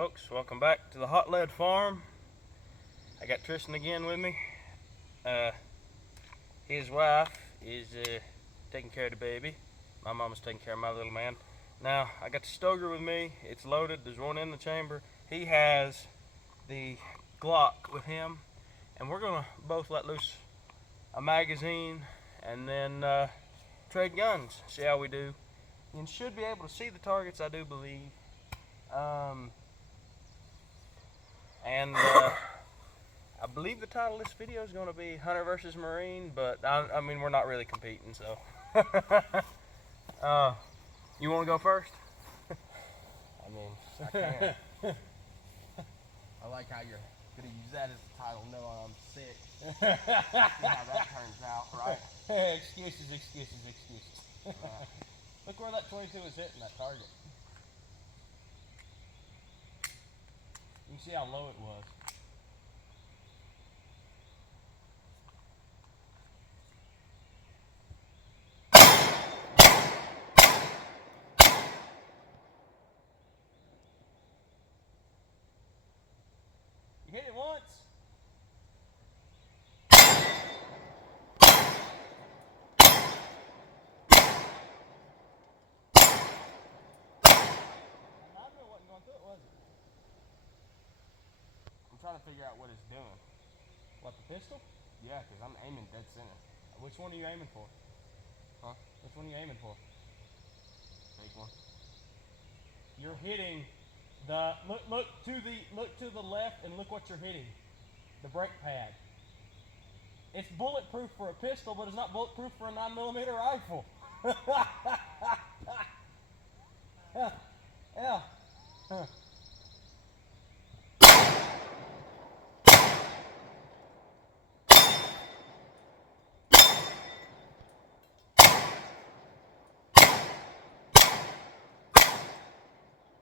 folks, welcome back to the Hot Lead Farm. I got Tristan again with me. His wife is taking care of the baby. My mama's taking care of my little man. Now, I got the Stoeger with me. It's loaded. There's one in the chamber. He has the Glock with him, and we're gonna both let loose a magazine and then trade guns, see how we do. You should be able to see the targets, I do believe. I believe the title of this video is going to be Hunter versus Marine, but I mean, we're not really competing, so. You want to go first? I mean, I can. I like how you're going to use that as the title. No, I'm sick. See how that turns out, right? Excuses. Look where that 22 is hitting that target. You can see how low it was. You hit it once. Wasn't going through it, was it? I'm trying to figure out what it's doing. What, the pistol? Yeah, because I'm aiming dead center. Which one are you aiming for? Huh? Which one are you aiming for? Big one. You're hitting the look to the left and look what you're hitting. The brake pad. It's bulletproof for a pistol, but it's not bulletproof for a 9mm rifle. Yeah. Huh.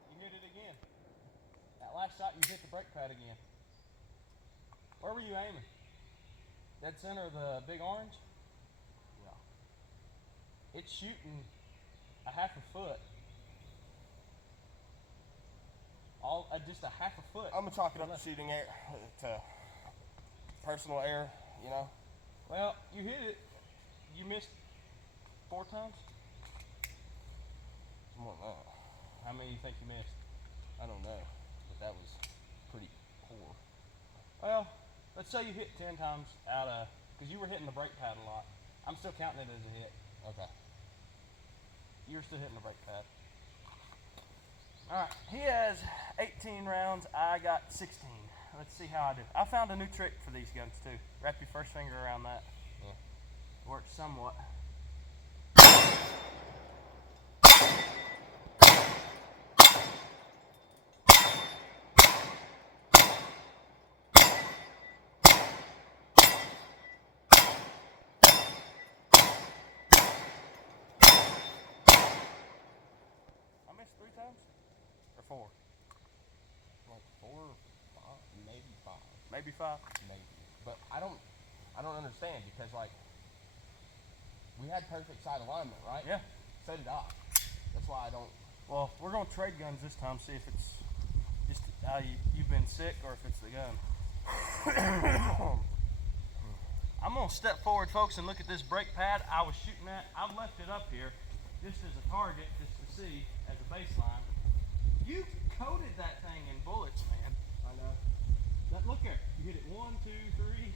You hit it again. That last shot, you hit the brake pad again. Where were you aiming? Dead center of the big orange? Yeah. It's shooting a half a foot. Just a half a foot. I'm going to chalk it up to shooting air, to personal error, you know? Well, you hit it. You missed 4 times? More than that. How many do you think you missed? I don't know, but that was pretty poor. Well, let's say you hit 10 times out of, because you were hitting the brake pad a lot. I'm still counting it as a hit. Okay. You're still hitting the brake pad. All right, he has 18 rounds. I got 16. Let's see how I do. I found a new trick for these guns too. Wrap your first finger around that. Yeah. Works somewhat. I missed 3 times? Or 4? Like 4 or 5, maybe 5. Maybe 5. Maybe. But I don't understand, because like we had perfect sight alignment, right? Yeah. So did I. That's why I don't. Well, we're gonna trade guns this time, see if it's just how you've been sick or if it's the gun. I'm gonna step forward, folks, and look at this brake pad I was shooting at. I've left it up here just as a target, just to see as a baseline. You coated that thing in bullets, man. I know. Look here. You hit it 1, 2, 3,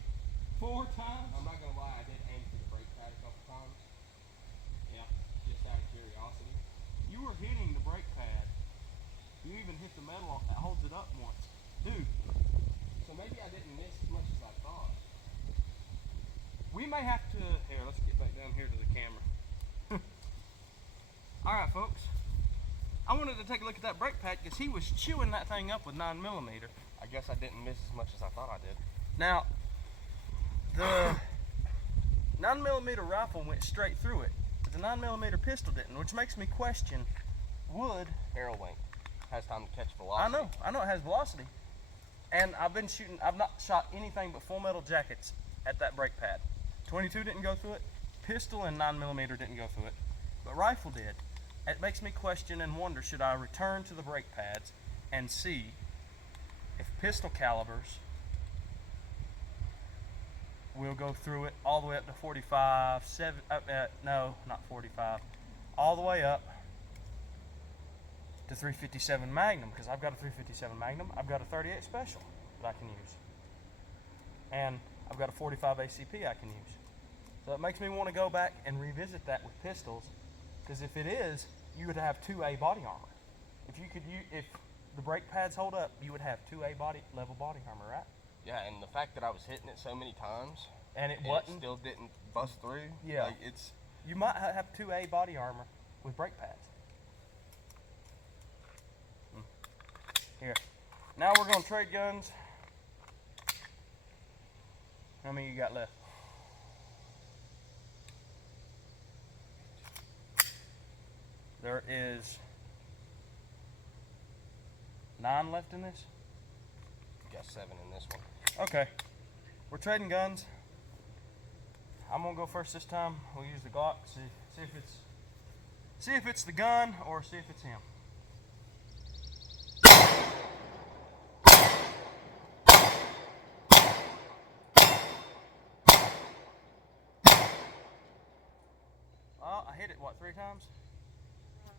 4 times. I'm not gonna lie, I did aim for the brake pad a couple times. Yeah. Just out of curiosity. You were hitting the brake pad. You even hit the metal that holds it up once. Dude. So maybe I didn't miss as much as I thought. We may have to, here, let's get back down here to the camera. All right, folks. I wanted to take a look at that brake pad because he was chewing that thing up with 9mm. I guess I didn't miss as much as I thought I did. Now, the 9mm rifle went straight through it, but the 9mm pistol didn't, which makes me question, would... Barrel length has time to catch velocity. I know it has velocity. And I've not shot anything but full metal jackets at that brake pad. 22 didn't go through it, pistol and 9mm didn't go through it, but rifle did. It makes me question and wonder, should I return to the brake pads and see pistol calibers, we'll go through it all the way up to 45, no, not 45, all the way up to 357 Magnum, because I've got a 357 Magnum, I've got a 38 Special that I can use, and I've got a 45 ACP I can use. So it makes me want to go back and revisit that with pistols, because if it is, you would have 2A body armor. If the brake pads hold up, you would have 2A level body armor, right? Yeah, and the fact that I was hitting it so many times And it and wasn't. it still didn't bust through. Yeah. Like it's You might have 2A body armor with brake pads. Here. Now we're going to trade guns. How many you got left? There is 9 left in this. got 7 in this one. Okay. We're trading guns. I'm gonna go first this time. We'll use the Glock. See if it's the gun or see if it's him. Well, I hit it what, 3 times?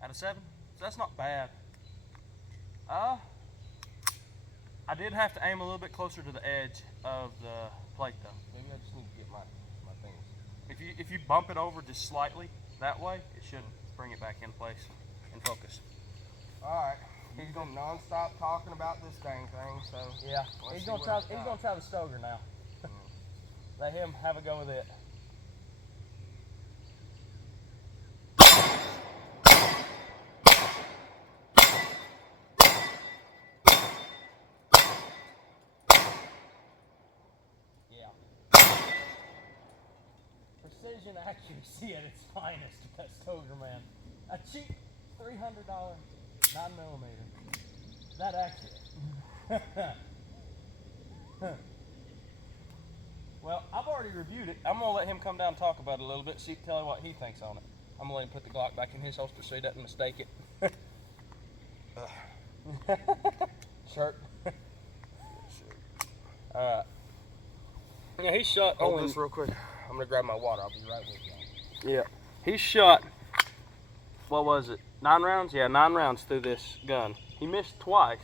Out of 7? So that's not bad. I did have to aim a little bit closer to the edge of the plate though. Maybe I just need to get my things. If you bump it over just slightly that way, it should bring it back in place and focus. Alright. He's going non-stop talking about this dang thing, so Yeah. let's He's see gonna what try it's he's got. gonna try the Stoger now. Let him have a go with it. Precision accuracy at its finest with that Stoger, man. A cheap $300 9mm. That accurate. Well, I've already reviewed it. I'm gonna let him come down and talk about it a little bit, tell him what he thinks on it. I'm gonna let him put the Glock back in his holster so he doesn't mistake it. Shirt. Alright. Yeah, he shot Hold only this real quick. I'm gonna grab my water. I'll be right with you. Yeah. He shot, what was it, 9 rounds? Yeah, 9 rounds through this gun. He missed twice.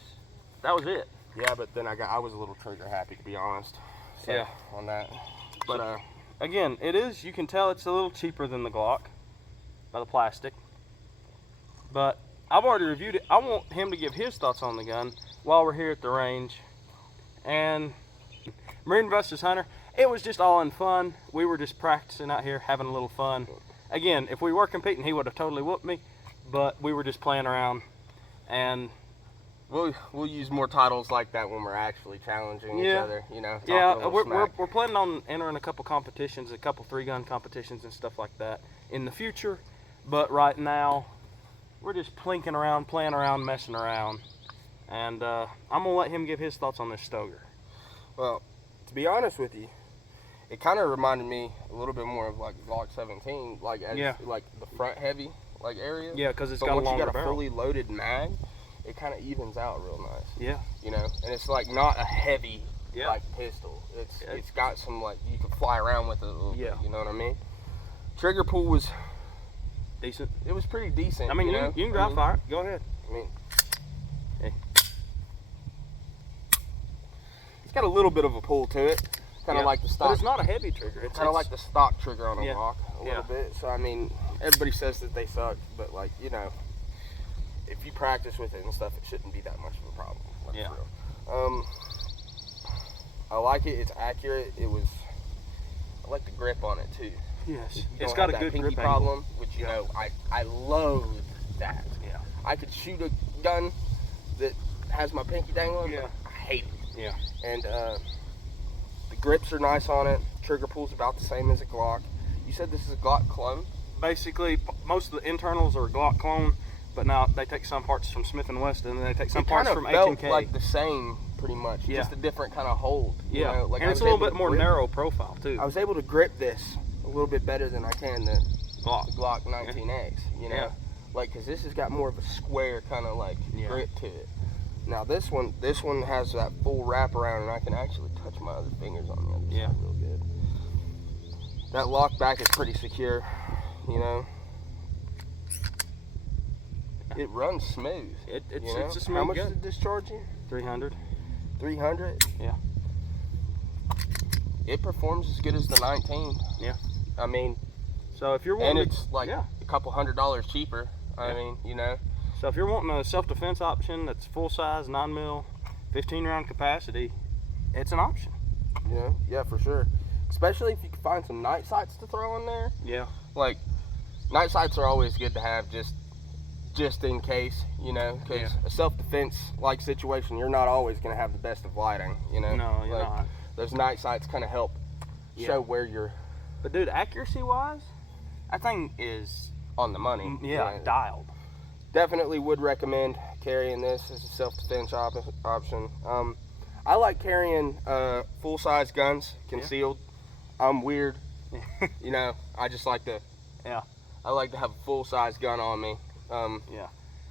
That was it. Yeah, but then I was a little trigger happy, to be honest. So, Yeah. On that. But again, it is, you can tell it's a little cheaper than the Glock by the plastic. But I've already reviewed it. I want him to give his thoughts on the gun while we're here at the range. And Marine vs. Hunter, it was just all in fun. We were just practicing out here, having a little fun. Again, if we were competing, he would have totally whooped me, but we were just playing around. And we'll use more titles like that when we're actually challenging each other, you know. Yeah, we're planning on entering a couple competitions, a couple 3-gun competitions and stuff like that in the future. But right now, we're just plinking around, playing around, messing around. And I'm gonna let him give his thoughts on this Stoger. Well, to be honest with you, it kind of reminded me a little bit more of like Glock 17, like like the front heavy area. Yeah, because it's but got a once longer you got a barrel. fully loaded mag, it kind of evens out real nice. Yeah. You know, and it's like not a heavy Yeah. like pistol. It's got some like you can fly around with it a little bit. You know what I mean? Trigger pull was Decent. It was pretty decent. I mean, you can dry fire it. Go ahead. I mean, Hey. it's got a little bit of a pull to it. Kind of like the stock. But it's not a heavy trigger. It's Kind of like the stock trigger on a Yeah. Glock a little bit. So I mean, everybody says that they suck, but like if you practice with it and stuff, it shouldn't be that much of a problem. Like, Yeah. for real. I like it. It's accurate. I like the grip on it too. Yes. You It's don't got have a that good pinky grip problem, which I loathe that. Yeah. I could shoot a gun that has my pinky dangling. Yeah. But I hate it. Yeah. And the grips are nice on it. Trigger pull's about the same as a Glock. You said this is a Glock clone? Basically, most of the internals are a Glock clone, but now they take some parts from Smith & Wesson, and they take some parts from felt H&K. like the same, pretty much. Yeah. Just a different kind of hold. you Yeah, know? Like and I it's a was little able bit to more grip- narrow profile too. I was able to grip this a little bit better than I can the Glock. Glock 19X, you know? Yeah. Like, because this has got more of a square kind of like Yeah. grip to it. Now this one has that full wrap around, and I can actually touch my other fingers on the other Yeah. side real good. That lock back is pretty secure, you know. It runs smooth. It's you know? it's a smooth How much gun. is it discharging? 300. 300. Yeah. It performs as good as the 19. Yeah. I mean, So if you're and wanting, it's like yeah. a couple $100 cheaper. I Yeah. mean, you know. So if you're wanting a self-defense option that's full size, 9mm, 15 round capacity, it's an option. You know, yeah, for sure. Especially if you can find some night sights to throw in there. Yeah. Like, night sights are always good to have just in case, you know, because Yeah. a self-defense like situation, you're not always going to have the best of lighting, you know. No, you're like, not. Those night sights kind of help Yeah. show where you're But dude, accuracy-wise, that thing is on the money. dialed. Definitely would recommend carrying this as a self-defense option. I like carrying full-size guns concealed. I'm weird, you know. I just like to. Yeah. I like to have a full-size gun on me. Yeah.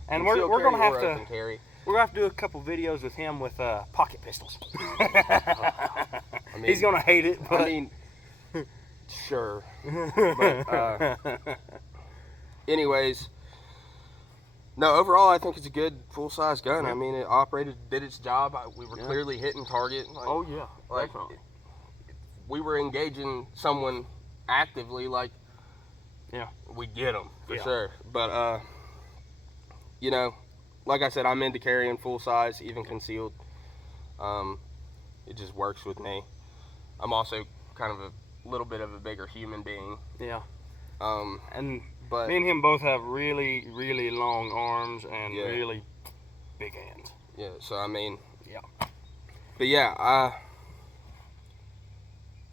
And concealed we're gonna carry have or to open carry. we're gonna have to do a couple videos with him with pocket pistols. I mean, He's gonna hate it, but I mean, sure. But anyways, no. Overall, I think it's a good full-size gun. Yeah. I mean, it did its job. We were clearly hitting target. Like, oh yeah, like, definitely. we were engaging someone actively. Like, Yeah. we get them for Yeah. sure. But you know, like I said, I'm into carrying full size, even concealed. It just works with me. I'm also kind of a little bit of a bigger human being. Yeah. Um, And but me and him both have really, really long arms and Yeah. really big hands. yeah, so I mean, Yeah. but yeah,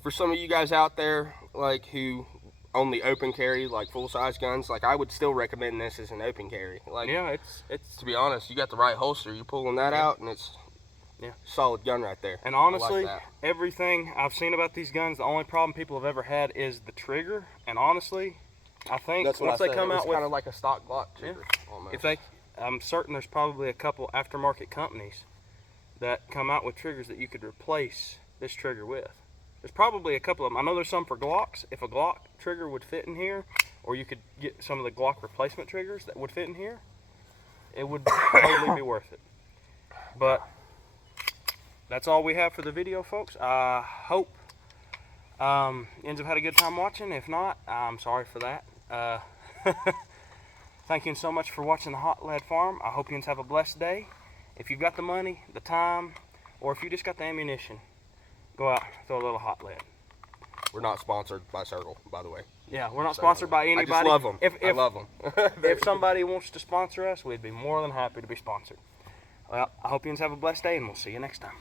for some of you guys out there, like, who only open carry, like, full-size guns, like, I would still recommend this as an open carry. Like, Yeah, it's to be honest, you got the right holster, you're pulling that out, and it's Yeah. solid gun right there. and I like honestly, that. everything I've seen about these guns, the only problem people have ever had is the trigger. And honestly, I think That's what once I they said. come It was out with kind of like a stock Glock trigger, almost. if they, I'm certain there's probably a couple aftermarket companies that come out with triggers that you could replace this trigger with. There's probably a couple of them. I know there's some for Glocks. If a Glock trigger would fit in here, or you could get some of the Glock replacement triggers that would fit in here, it would totally be worth it. But that's all we have for the video, folks. I hope you ends up had a good time watching. If not, I'm sorry for that. Thank you so much for watching the Hot Lead Farm. I hope you have a blessed day. If you've got the money, the time, or if you just got the ammunition, go out, throw a little hot lead. We're not sponsored by Circle, by the way. Yeah, we're not So, sponsored by anybody. I just love them. If I love them. if somebody wants to sponsor us, we'd be more than happy to be sponsored. Well, I hope you have a blessed day, and we'll see you next time.